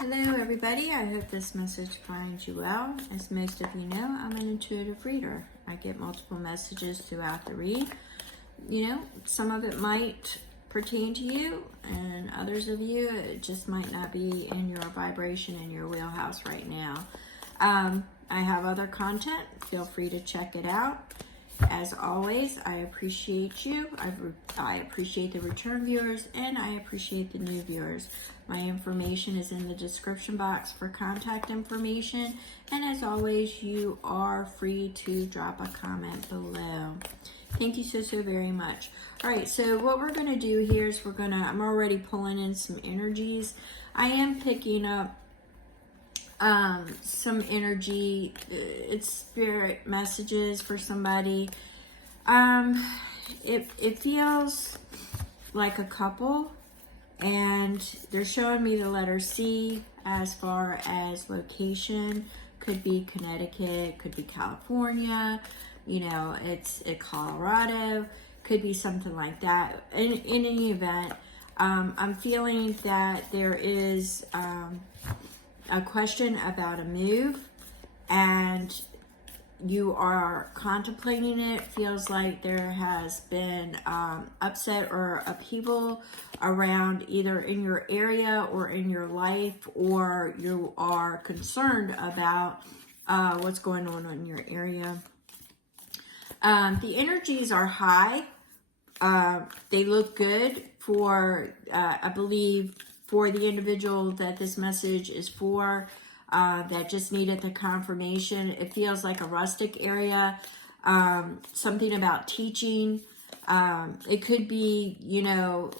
Hello everybody, I hope this message finds you well. As most of you know, I'm an intuitive reader. I get multiple messages throughout the read. You know, some of it might pertain to you, and others of you, it just might not be in your vibration, in your wheelhouse right now. I have other content, feel free to check it out. As always, I appreciate you. I appreciate the return viewers, and I appreciate the new viewers. My information is in the description box for contact information. And as always, you are free to drop a comment below. Thank you so very much. All right, so what we're going to do here is I'm already pulling in some energies. I am picking up some energy. It's spirit messages for somebody. It feels like a couple, and they're showing me the letter C as far as location. Could be Connecticut, could be California, you know, it's Colorado, could be something like that. In any event, I'm feeling that there is a question about a move, and you are contemplating it. Feels like there has been upset or upheaval around either in your area or in your life, or you are concerned about what's going on in your area. The energies are high. They look good for, I believe, for the individual that this message is for, that just needed the confirmation. It feels like a rustic area, something about teaching. It could be, you know,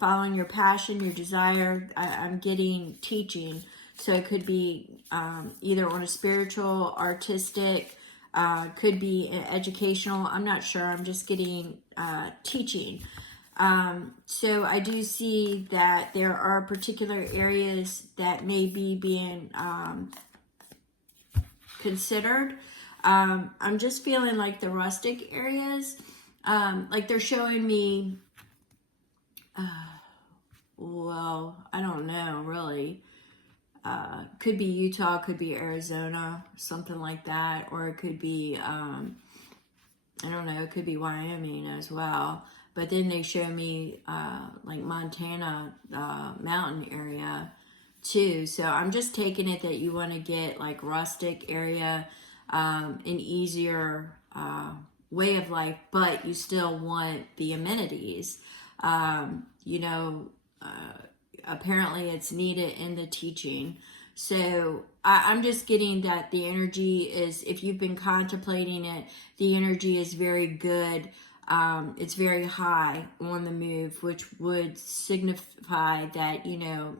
following your passion, your desire. I'm getting teaching. So it could be either on a spiritual, artistic, could be educational. I'm not sure. I'm just getting teaching. So I do see that there are particular areas that may be being considered. I'm just feeling like the rustic areas, like they're showing me, well, I don't know, really. Could be Utah, could be Arizona, something like that. Or it could be, I don't know, it could be Wyoming as well. But then they show me like Montana mountain area too. So I'm just taking it that you want to get like rustic area, an easier way of life, but you still want the amenities. You know, apparently it's needed in the teaching. So I'm just getting that the energy is, if you've been contemplating it, the energy is very good. It's very high on the move, which would signify that, you know,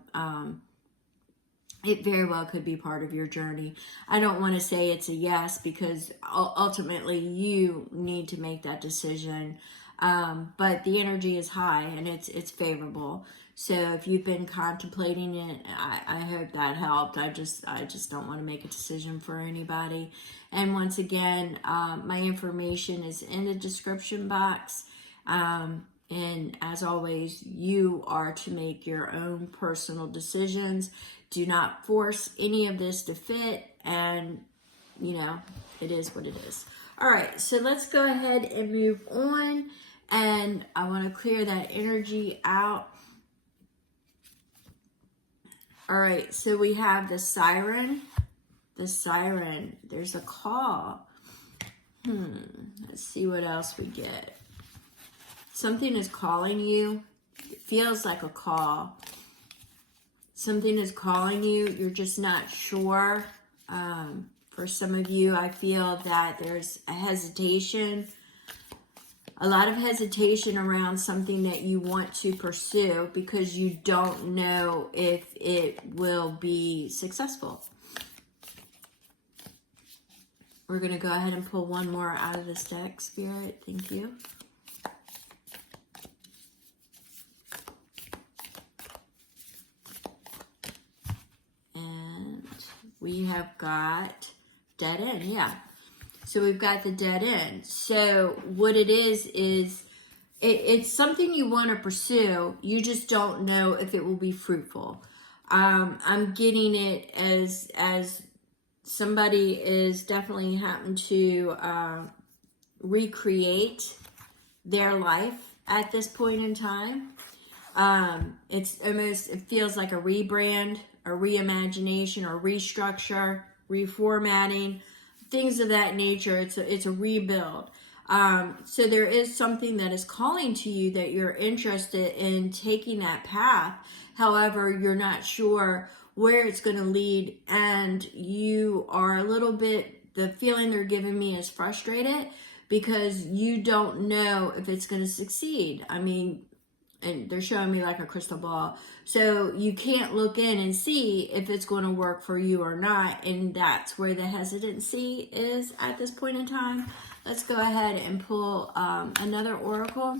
it very well could be part of your journey. I don't want to say it's a yes, because ultimately you need to make that decision. But the energy is high and it's favorable. So if you've been contemplating it, I hope that helped. I just don't want to make a decision for anybody. And once again, my information is in the description box. And as always, you are to make your own personal decisions. Do not force any of this to fit. And, you know, it is what it is. All right, so let's go ahead and move on. And I want to clear that energy out. All right, so we have the siren. The siren, there's a call. Let's see what else we get. Something is calling you. It feels like a call. Something is calling you. You're just not sure. For some of you, I feel that there's a hesitation. A lot of hesitation around something that you want to pursue because you don't know if it will be successful. We're going to go ahead and pull one more out of this deck, Spirit. Thank you. And we have got dead end, yeah. So we've got the dead end. So what it is it's something you want to pursue. You just don't know if it will be fruitful. I'm getting it as somebody is definitely having to recreate their life at this point in time. It's almost, it feels like a rebrand, a reimagination, or restructure, reformatting, things of that nature. It's a rebuild. So there is something that is calling to you that you're interested in taking that path. However, you're not sure where it's going to lead, and you are a little bit, the feeling they're giving me is frustrated because you don't know if it's going to succeed. I mean, and they're showing me like a crystal ball. So you can't look in and see if it's going to work for you or not. And that's where the hesitancy is at this point in time. Let's go ahead and pull another oracle.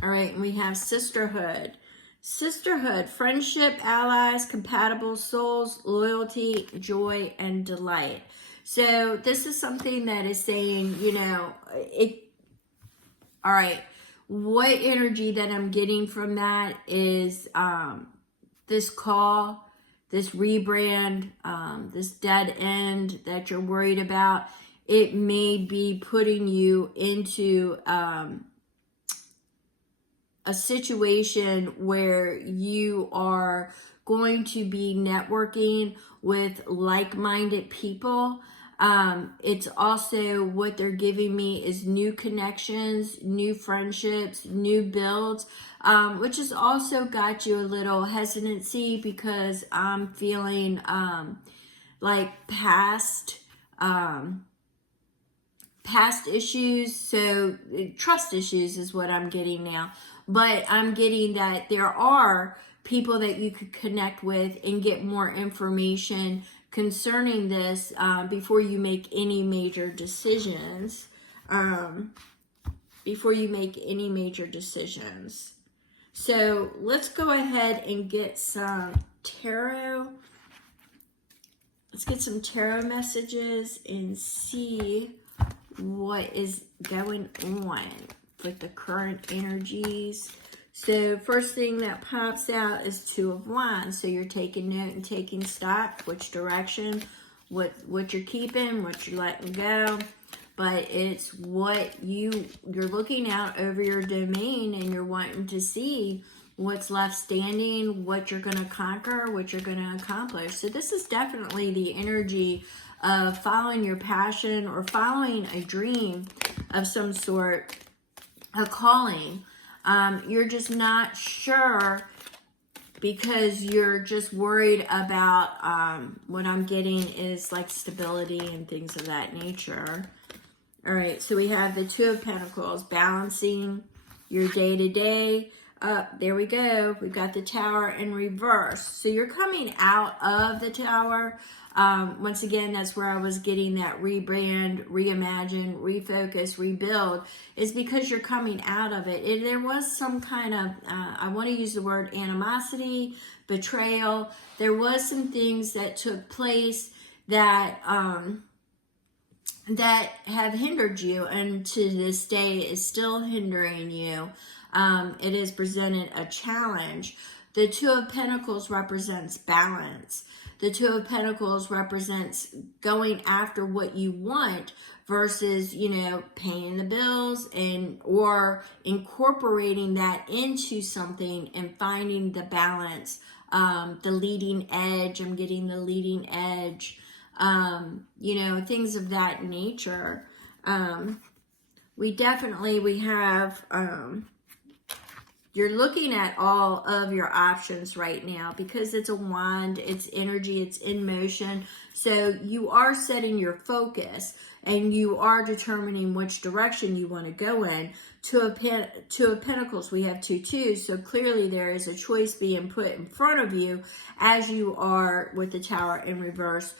All right, and we have sisterhood. Sisterhood, friendship, allies, compatible souls, loyalty, joy, and delight. So this is something that is saying, you know, all right, what energy that I'm getting from that is this call, this rebrand, this dead end that you're worried about. It may be putting you into a situation where you are going to be networking with like-minded people. It's also, what they're giving me is new connections, new friendships, new builds, which has also got you a little hesitancy because I'm feeling like past issues. So trust issues is what I'm getting now. But I'm getting that there are people that you could connect with and get more information concerning this before you make any major decisions. So let's go ahead and get some tarot. Let's get some tarot messages and see what is going on with the current energies. So first thing that pops out is Two of Wands. So you're taking note and taking stock, which direction, what you're keeping, what you're letting go. But it's what you're looking out over your domain, and you're wanting to see what's left standing, what you're going to conquer, what you're going to accomplish. So this is definitely the energy of following your passion or following a dream of some sort, a calling. You're just not sure because you're just worried about what I'm getting is like stability and things of that nature. All right, so we have the Two of Pentacles, balancing your day-to-day. There we go. We've got the Tower in reverse. So you're coming out of the Tower. Once again, that's where I was getting that rebrand, reimagine, refocus, rebuild, is because you're coming out of it. There was some kind of, I want to use the word animosity, betrayal. There was some things that took place that that have hindered you, and to this day is still hindering you. It has presented a challenge. The Two of Pentacles represents balance. The Two of Pentacles represents going after what you want versus, you know, paying the bills or incorporating that into something and finding the balance, the leading edge. I'm getting the leading edge, you know, things of that nature. We have, you're looking at all of your options right now because it's a wand, it's energy, it's in motion. So you are setting your focus and you are determining which direction you want to go in. Two of Pentacles, we have 2 twos. So clearly there is a choice being put in front of you as you are with the Tower in reverse,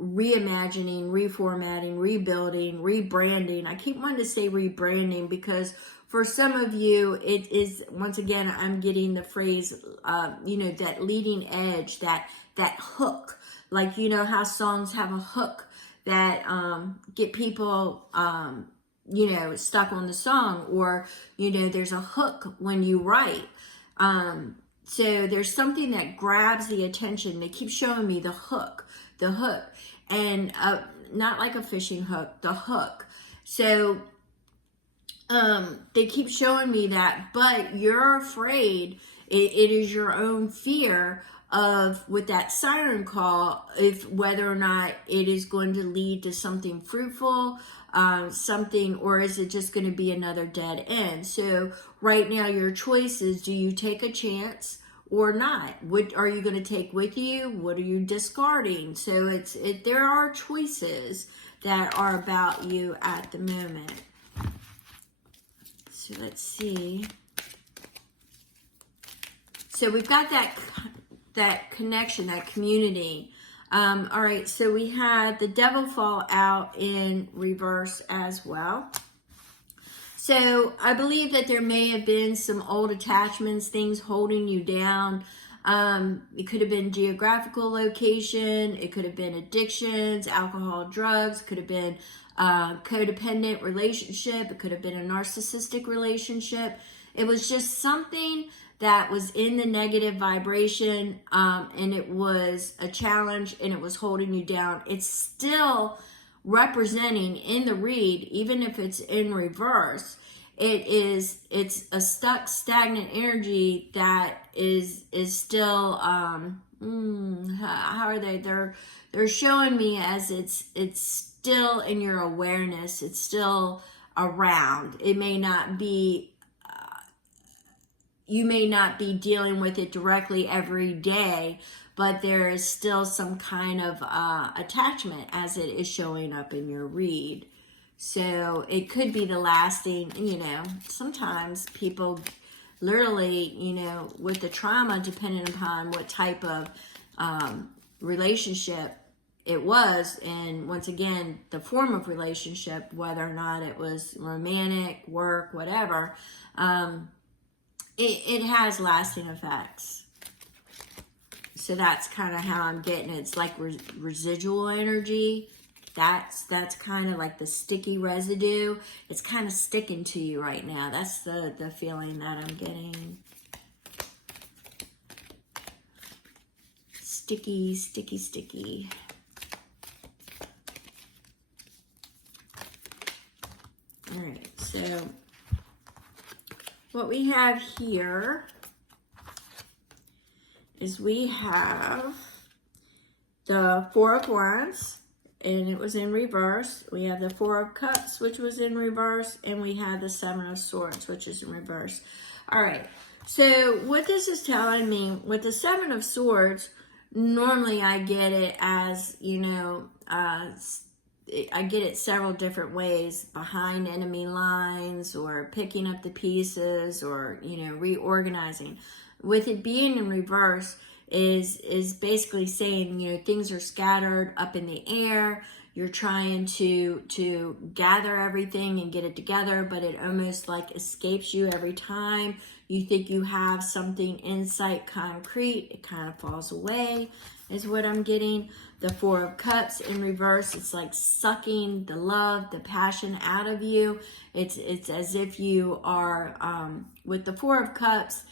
reimagining, reformatting, rebuilding, rebranding. I keep wanting to say rebranding because for some of you, it is, once again, I'm getting the phrase, you know, that leading edge, that hook. Like, you know how songs have a hook that get people, you know, stuck on the song, or, you know, there's a hook when you write. So there's something that grabs the attention. They keep showing me the hook, and not like a fishing hook, the hook. So they keep showing me that, but you're afraid. It is your own fear of, with that siren call, if whether or not it is going to lead to something fruitful, something, or is it just going to be another dead end? So right now your choice is, do you take a chance or not? What are you going to take with you? What are you discarding? So there are choices that are about you at the moment. So let's see. So we've got that connection, that community. All right, so we had the devil fall out in reverse as well. So I believe that there may have been some old attachments, things holding you down. It could have been geographical location. It could have been addictions, alcohol, drugs. It could have been codependent relationship. It could have been a narcissistic relationship. It was just something that was in the negative vibration, and it was a challenge, and it was holding you down. It's still representing in the read, even if it's in reverse. It's a stuck, stagnant energy that is still, how are they? They're showing me as it's still in your awareness. It's still around. It may not be, you may not be dealing with it directly every day, but there is still some kind of attachment as it is showing up in your read. So it could be the lasting, you know, sometimes people literally, you know, with the trauma, depending upon what type of relationship it was, and once again, the form of relationship, whether or not it was romantic, work, whatever, it has lasting effects. So that's kind of how I'm getting it. It's like residual energy. That's kind of like the sticky residue. It's kind of sticking to you right now. That's the feeling that I'm getting. Sticky, sticky, sticky. All right, so what we have here is we have the Four of Wands, and it was in reverse. We have the Four of Cups, which was in reverse, and we have the Seven of Swords, which is in reverse. All right, so what this is telling me, with the Seven of Swords, normally I get it as, you know, I get it several different ways, behind enemy lines, or picking up the pieces, or, you know, reorganizing. With it being in reverse is basically saying, you know, things are scattered up in the air. You're trying to gather everything and get it together, but it almost like escapes you every time. You think you have something in sight, concrete, it kind of falls away, is what I'm getting. The Four of Cups in reverse, it's like sucking the love, the passion out of you. It's as if you are, with the Four of Cups,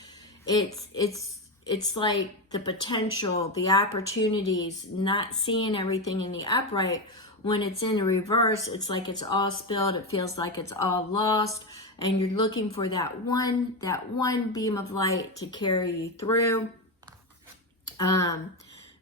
it's like the potential, the opportunities, not seeing everything in the upright. When it's in the reverse, it's like it's all spilled. It feels like it's all lost, and you're looking for that one beam of light to carry you through.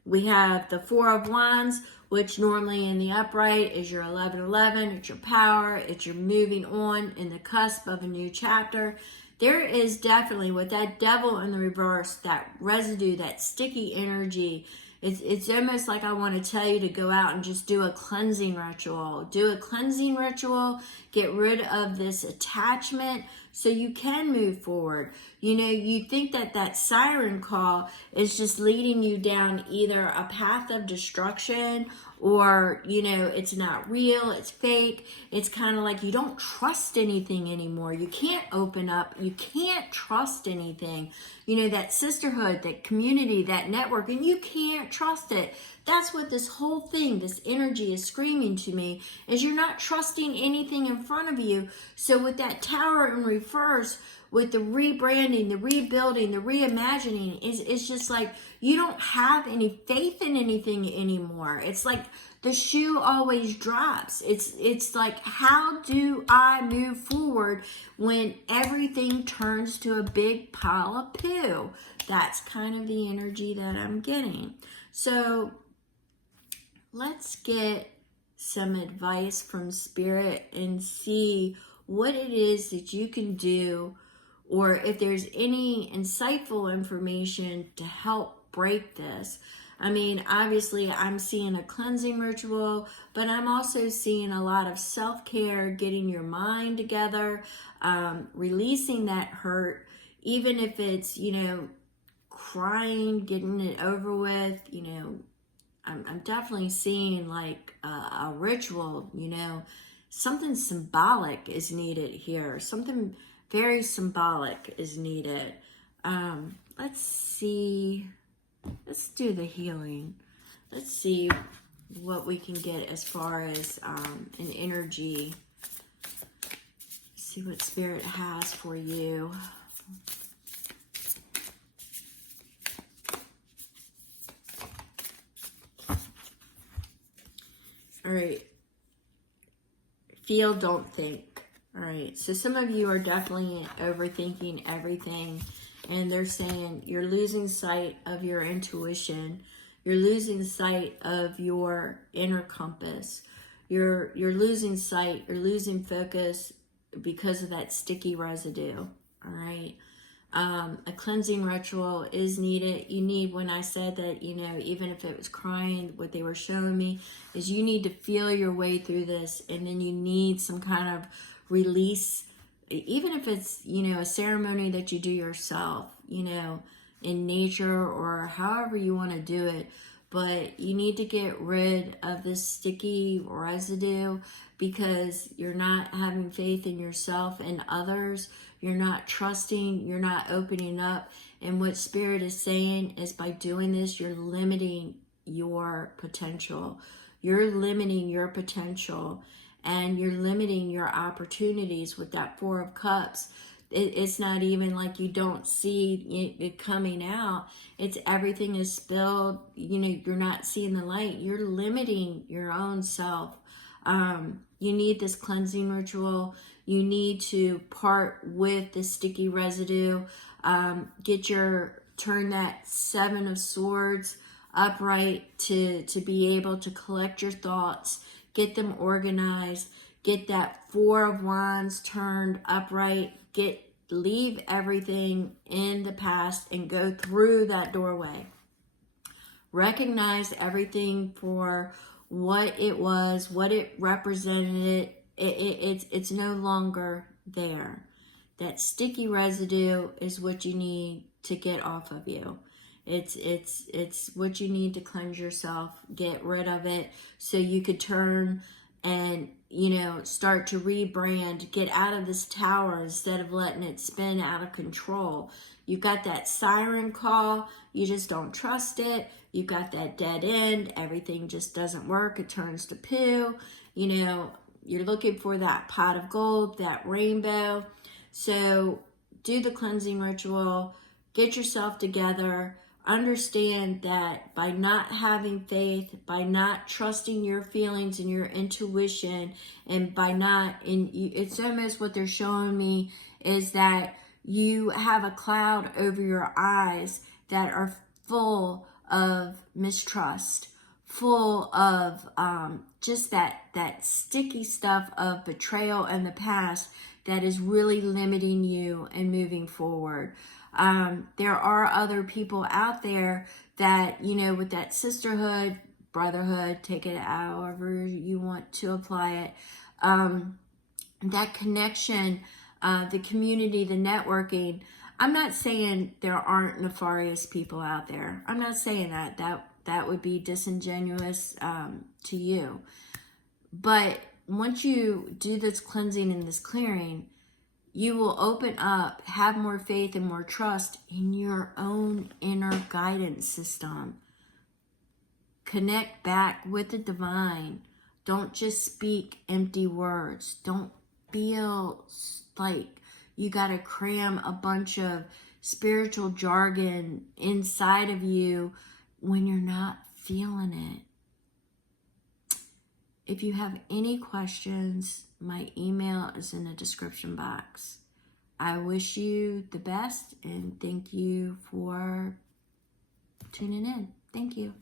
We have the Four of Wands, which normally in the upright is your 11-11. It's your power. It's your moving on in the cusp of a new chapter. There is definitely, with that Devil in the reverse, that residue, that sticky energy. It's almost like I want to tell you to go out and just do a cleansing ritual. Do a cleansing ritual. Get rid of this attachment so you can move forward. You know, you think that siren call is just leading you down either a path of destruction, or, you know, it's not real, it's fake. It's kind of like you don't trust anything anymore. You can't open up. You can't trust anything. You know, that sisterhood, that community, that network, and you can't trust it. That's what this whole thing, this energy is screaming to me, is you're not trusting anything in front of you. So with that Tower in reverse, with the rebranding, the rebuilding, the reimagining, it's just like you don't have any faith in anything anymore. It's like the shoe always drops. It's like, how do I move forward when everything turns to a big pile of poo? That's kind of the energy that I'm getting. So let's get some advice from Spirit and see what it is that you can do, or if there's any insightful information to help break this. I mean, obviously I'm seeing a cleansing ritual, but I'm also seeing a lot of self-care, getting your mind together, releasing that hurt, even if it's, crying, getting it over with. I'm definitely seeing like a ritual, something symbolic is needed here. Something very symbolic is needed. Let's see. Let's do the healing. Let's see what we can get as far as an energy. See what Spirit has for you. All right. Feel, don't think. All right. So some of you are definitely overthinking everything. And they're saying you're losing sight of your intuition. You're losing sight of your inner compass. You're losing sight. You're losing focus because of that sticky residue. All right. A cleansing ritual is needed. You need, when I said that, even if it was crying, what they were showing me is you need to feel your way through this, and then you need some kind of release, even if it's, a ceremony that you do yourself, in nature or however you want to do it. But you need to get rid of this sticky residue because you're not having faith in yourself and others. You're not trusting, you're not opening up. And what Spirit is saying is by doing this, you're limiting your potential. You're limiting your potential, and you're limiting your opportunities with that Four of Cups. It's not even like you don't see it coming out. It's everything is spilled. You're not seeing the light. You're limiting your own self. You need this cleansing ritual. You need to part with the sticky residue. Turn that Seven of Swords upright to be able to collect your thoughts, get them organized, get that Four of Wands turned upright, leave everything in the past and go through that doorway. Recognize everything for what it was, what it represented. It's no longer there. That sticky residue is what you need to get off of you. It's what you need to cleanse yourself, get rid of it, so you could turn and start to rebrand, get out of this tower instead of letting it spin out of control. You've got that siren call, you just don't trust it. You've got that dead end, everything just doesn't work, it turns to poo. You're looking for that pot of gold, that rainbow. So do the cleansing ritual, get yourself together. Understand that by not having faith, by not trusting your feelings and your intuition, and by it's almost what they're showing me is that you have a cloud over your eyes that are full of mistrust, full of just that sticky stuff of betrayal in the past that is really limiting you and moving forward. There are other people out there that, with that sisterhood, brotherhood, take it however you want to apply it, that connection, the community, the networking. I'm not saying there aren't nefarious people out there. I'm not saying that. That would be disingenuous to you. But once you do this cleansing and this clearing, you will open up, have more faith and more trust in your own inner guidance system. Connect back with the divine. Don't just speak empty words. Don't feel like you got to cram a bunch of spiritual jargon inside of you when you're not feeling it. If you have any questions, my email is in the description box. I wish you the best and thank you for tuning in. Thank you.